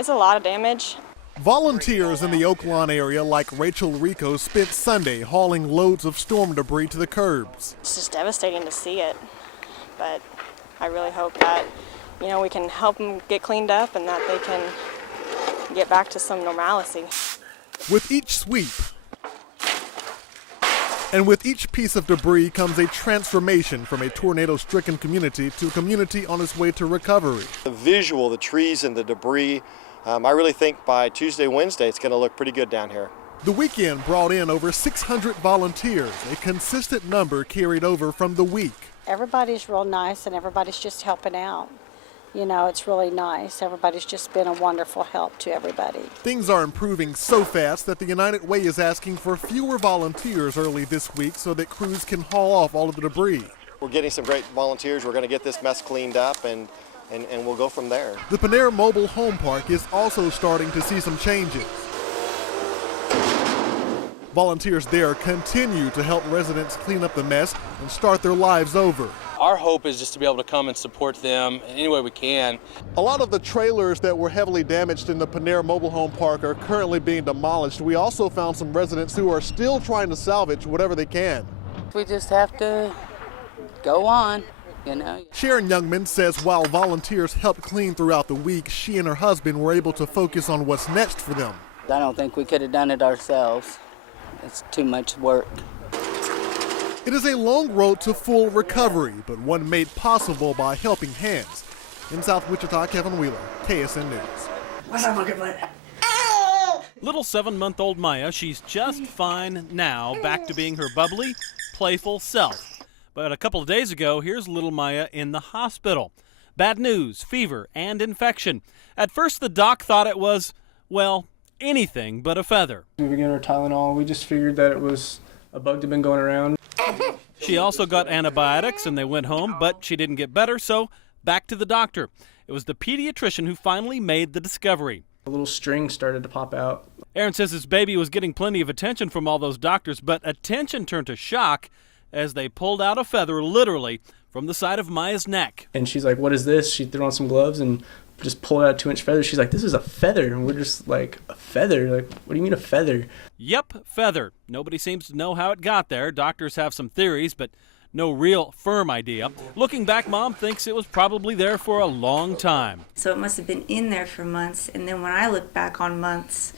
It's a lot of damage. Volunteers in the Oaklawn area like Rachel Rico spent Sunday hauling loads of storm debris to the curbs. It's just devastating to see it, but I really hope that, we can help them get cleaned up and that they can get back to some normalcy. With each sweep and with each piece of debris comes a transformation from a tornado-stricken community to a community on its way to recovery. The visual, the trees and the debris, I really think by Tuesday, Wednesday, it's going to look pretty good down here. The weekend brought in over 600 volunteers, a consistent number carried over from the week. Everybody's real nice and everybody's just helping out. It's really nice. Everybody's just been a wonderful help to everybody. Things are improving so fast that the United Way is asking for fewer volunteers early this week so that crews can haul off all of the debris. We're getting some great volunteers. We're going to get this mess cleaned up and we'll go from there. The Panera Mobile Home Park is also starting to see some changes. Volunteers there continue to help residents clean up the mess and start their lives over. Our hope is just to be able to come and support them in any way we can. A lot of the trailers that were heavily damaged in the Panera Mobile Home Park are currently being demolished. We also found some residents who are still trying to salvage whatever they can. We just have to go on. Sharon Youngman says while volunteers helped clean throughout the week, she and her husband were able to focus on what's next for them. I don't think we could have done it ourselves. It's too much work. It is a long road to full recovery, but one made possible by helping hands. In South Wichita, Kevin Wheeler, KSN News. What's up, Monkey Butt? Little 7-month-old Maya, she's just fine now, back to being her bubbly, playful self. But a couple of days ago, here's little Maya in the hospital. Bad news, fever, and infection. At first, the doc thought it was, well, anything but a feather. We were giving her Tylenol. We just figured that it was a bug that had been going around. She also got antibiotics and they went home, but she didn't get better, so back to the doctor. It was the pediatrician who finally made the discovery. A little string started to pop out. Aaron says his baby was getting plenty of attention from all those doctors, but attention turned to shock as they pulled out a feather literally from the side of Maya's neck. And she's like, what is this? She threw on some gloves and just pulled out a 2-inch feather. She's like, this is a feather. And we're just like, a feather? Like, what do you mean a feather? Yep, feather. Nobody seems to know how it got there. Doctors have some theories, but no real firm idea. Looking back, Mom thinks it was probably there for a long time. So it must have been in there for months. And then when I look back on months,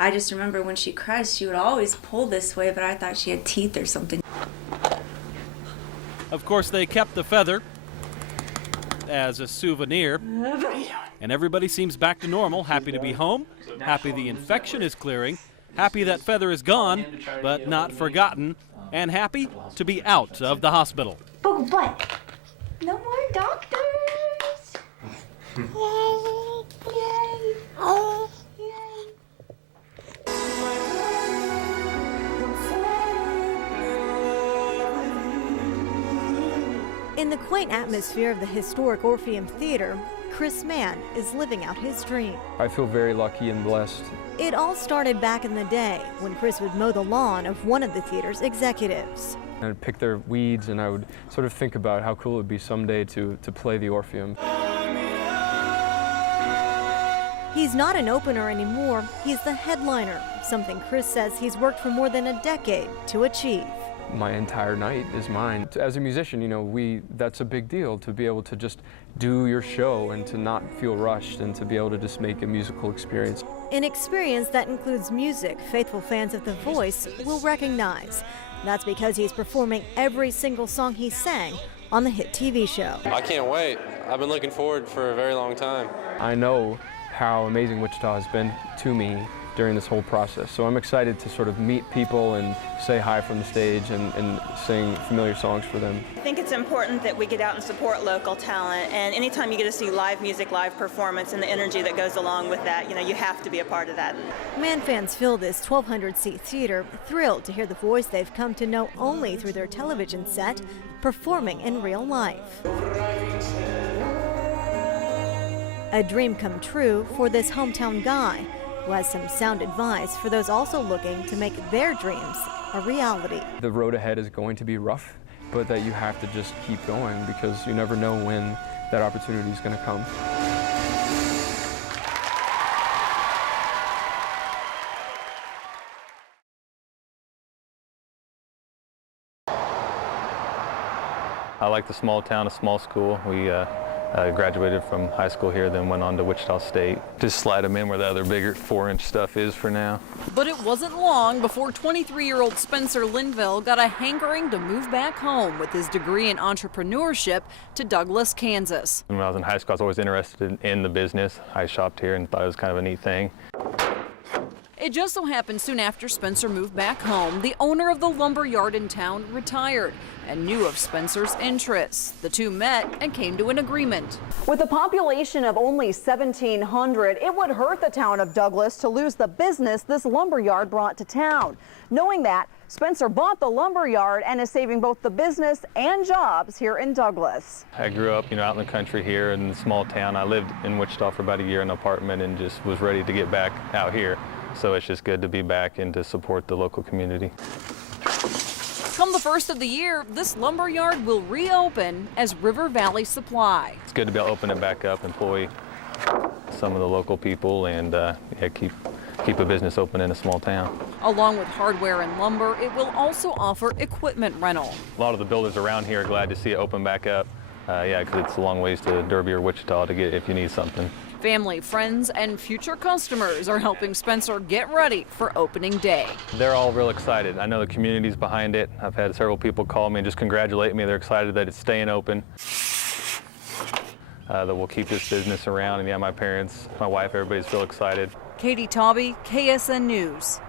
I just remember when she cried, she would always pull this way, but I thought she had teeth or something. Of course, they kept the feather as a souvenir, and everybody seems back to normal, happy to be home, happy the infection is clearing, happy that feather is gone, but not forgotten, and happy to be out of the hospital. Oh, but no more doctors. Yay! Yay! Oh, yay! In the quaint atmosphere of the historic Orpheum Theater, Chris Mann is living out his dream. I feel very lucky and blessed. It all started back in the day when Chris would mow the lawn of one of the theater's executives. I'd pick their weeds and I would sort of think about how cool it would be someday to play the Orpheum. He's not an opener anymore, he's the headliner, something Chris says he's worked for more than a decade to achieve. My entire night is mine. As a musician, that's a big deal to be able to just do your show and to not feel rushed and to be able to just make a musical experience. An experience that includes music faithful fans of The Voice will recognize. That's because he's performing every single song he sang on the hit TV show. I can't wait. I've been looking forward for a very long time. I know how amazing Wichita has been to me during this whole process. So I'm excited to sort of meet people and say hi from the stage and sing familiar songs for them. I think it's important that we get out and support local talent, and anytime you get to see live music, live performance, and the energy that goes along with that, you have to be a part of that. Man fans fill this 1,200-seat theater, thrilled to hear the voice they've come to know only through their television set, performing in real life. A dream come true for this hometown guy, who has some sound advice for those also looking to make their dreams a reality. The road ahead is going to be rough, but that you have to just keep going because you never know when that opportunity is going to come. I like the small town, a small school. We graduated from high school here, then went on to Wichita State. Just slide them in where the other bigger 4-inch stuff is for now. But it wasn't long before 23-year-old Spencer Linville got a hankering to move back home with his degree in entrepreneurship to Douglas, Kansas. When I was in high school, I was always interested in the business. I shopped here and thought it was kind of a neat thing. It just so happened soon after Spencer moved back home, the owner of the lumber yard in town retired and knew of Spencer's interests. The two met and came to an agreement. With a population of only 1,700, it would hurt the town of Douglas to lose the business this lumber yard brought to town. Knowing that, Spencer bought the lumber yard and is saving both the business and jobs here in Douglas. I grew up, out in the country here in a small town. I lived in Wichita for about a year in an apartment and just was ready to get back out here. So it's just good to be back and to support the local community. Come the first of the year, this lumber yard will reopen as River Valley Supply. It's good to be able to open it back up, employ some of the local people, and keep a business open in a small town. Along with hardware and lumber, it will also offer equipment rental. A lot of the builders around here are glad to see it open back up. Because it's a long ways to Derby or Wichita to get if you need something. Family, friends, and future customers are helping Spencer get ready for opening day. They're all real excited. I know the community's behind it. I've had several people call me and just congratulate me. They're excited that it's staying open, that we'll keep this business around. And yeah, my parents, my wife, everybody's real excited. Katie Tauby, KSN News.